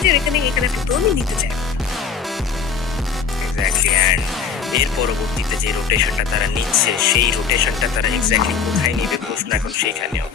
হয় যে রেকনিং এখানে একদমই নিতে চায় না। এক্স্যাক্টলি। অ্যান্ড এর পরবর্তীতে যে রোটেশনটা তারা নিচ্ছে সেই রোটেশনটা তারা এক্স্যাক্টলি কোথায় নেবে প্রশ্ন এখন সেখানেও।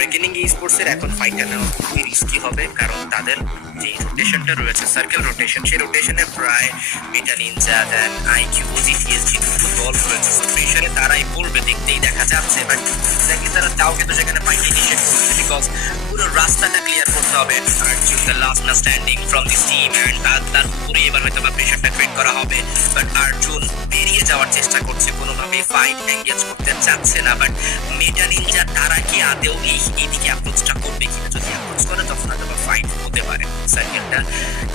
রেকেনিং ই স্পোর্টসের এখন ফাইটটা নেওয়া খুবই রিস্কি হবে, কারণ তাদের যে রোটেশনটা রয়েছে সার্কেল রোটেশন, সেই রোটেশনে প্রায় মেটা নিনজা দেন আইকিউ জিটিএসজি দুটো দল রয়েছে, সো প্রেশারে তারাই পড়বে দেখতেই দেখা যাচ্ছে। বাট এক্স্যাক্টলি তারা তাও কিন্তু সেখানে ফাইট ইনিশিয়েট করছে, বিকজ পুরো রাস্তাটা ক্লিয়ার করতে হবে। আর দ্য লাস্ট না standing from this team, and তার উপরে এবার হয়তো বা প্রেশারটা ক্রিয়েট করা হবে। বাট আর্জুন বেরিয়ে যাওয়ার চেষ্টা করছে, কোনোভাবে ফাইট এঙ্গেজ করতে চাচ্ছে না। বাট মেটা নিনজা তারা কি আদেও এইদিকে অ্যাপ্রোচটা করবে কিনা? যদি অ্যাপ্রোচ করে তখন হয়তো বা ফাইট হতে পারে। সার্কেলটা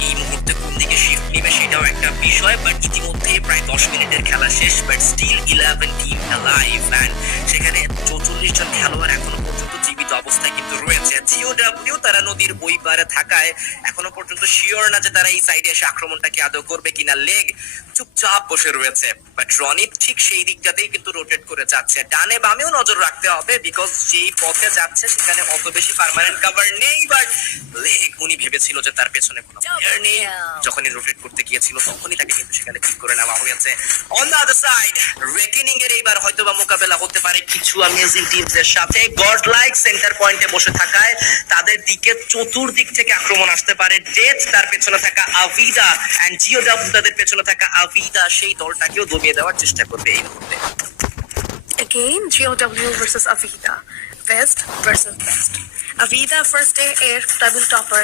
এই মুহূর্তে কোন দিকে শিফট নেবে সেটাও একটা বিষয়। বাট ইতিমধ্যে প্রায় 10 মিনিটের খেলা শেষ, but still 11 team alive, and সেখানে 44 জন খেলোয়াড় এখনো পর্যন্ত জীবিত অবস্থায় কিন্তু রয়েছে। জিওডব্লিউ তারা নদীর ওই পারে থাকায় এখনো পর্যন্ত শিওর না যে তারা এই সাইডে এসে আক্রমণটাকে আদৌ করবে কিনা। লেগ চুপচাপ বসে রয়েছে, বাট রনিত ঠিক সেই দিকটাতেই কিন্তু রোটেট করে যাচ্ছে। ডানে বামেও নজর রাখতে হবে, বিকজ যেই পথে যাচ্ছে সেখানে অত বেশি পার্মানেন্ট কভার নেই। বাট লেগ উনি ভেবেছিল যে তার পেছনে কোনো প্লেয়ার নেই, যখনই রোটেট করতে গিয়েছিল তখনই তাকে কিন্তু সেখানে ঠিক করে নেওয়া হয়েছে। On the other side reckoning এর এইবার হয়তো বা মোকাবেলা হতে পারে কিছু অ্যামেজিং টিমস এর সাথে। গড লাইক সেন্টার পয়েন্টে বসে থাকায় তাদের দিকে চতুর্দিক থেকে আক্রমণ আসতে পারে। ডেথ তার পেছনে থাকা আভিদা এন্ড জিওডব্লিউ তাদের পেছনে থাকা আভিদা সেই দলটাকেও দমিয়ে দেওয়ার চেষ্টা করবে এই মুহূর্তে। Again, GOW versus Avida. West versus West. Avida first day এর ডাবল টপার,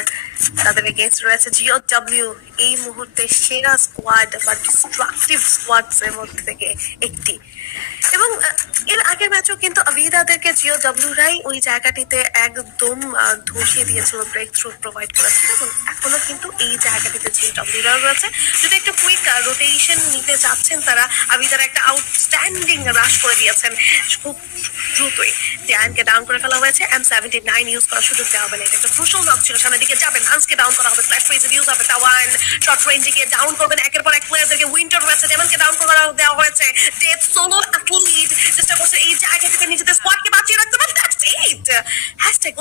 তাদের এগেইনস্ট রয়েছে GOW এই মুহূর্তে সেরা স্কোয়াড বা ডিস্ট্রাকটিভ স্কোয়াডস এর মধ্যে থেকে একটি। এবং এর আগের ম্যাচও কিন্তু আভিদাদেরকে জিওডব্লিউরাই ওই জায়গাটিতে একদম ধসিয়ে দিয়েছিল, ব্রেক থ্রু প্রোভাইড করেছিল, এবং এখনো কিন্তু এই জায়গাটিতে জিওডব্লিউরাও রয়েছে। যদি একটা কুইক রোটেশন নিতে চাচ্ছেন তারা, আভিদারা একটা আউটস্ট্যান্ডিং রাশ করে দিয়েছেন খুব দ্রুতই। ড্যানকে ডাউন করে ফেলা হয়েছে, M79 ইউজ করার সুযোগ দেওয়া হবে না, এটা একটা ক্রুশাল নক ছিল। সামনের দিকে যাবেন, হান্সকে ডাউন করা হবে, ফ্ল্যাশ ফ্রিজ ইউজ হবে, তাওয়ান শর্ট রেঞ্জে গিয়ে ডাউন করবেন একের পর এক প্লেয়ারদেরকে। উইন্টার রয়েছে, ডেমনকে ডাউন করা দেওয়া হয়েছে। ডেথ সোলো অ্যাথলিট চেষ্টা করছে এই জায়গা থেকে নিজেদের স্কোয়াডকে বাঁচিয়ে রাখতে, but that's it, hashtag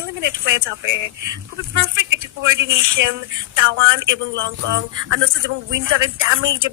eliminate হয়ে যাবে। খুবই পারফেক্ট একটা কোঅর্ডিনেশন তাওয়ান এবং লংকং, আনুসিদ এবং উইন্টারের ড্যামেজ এবং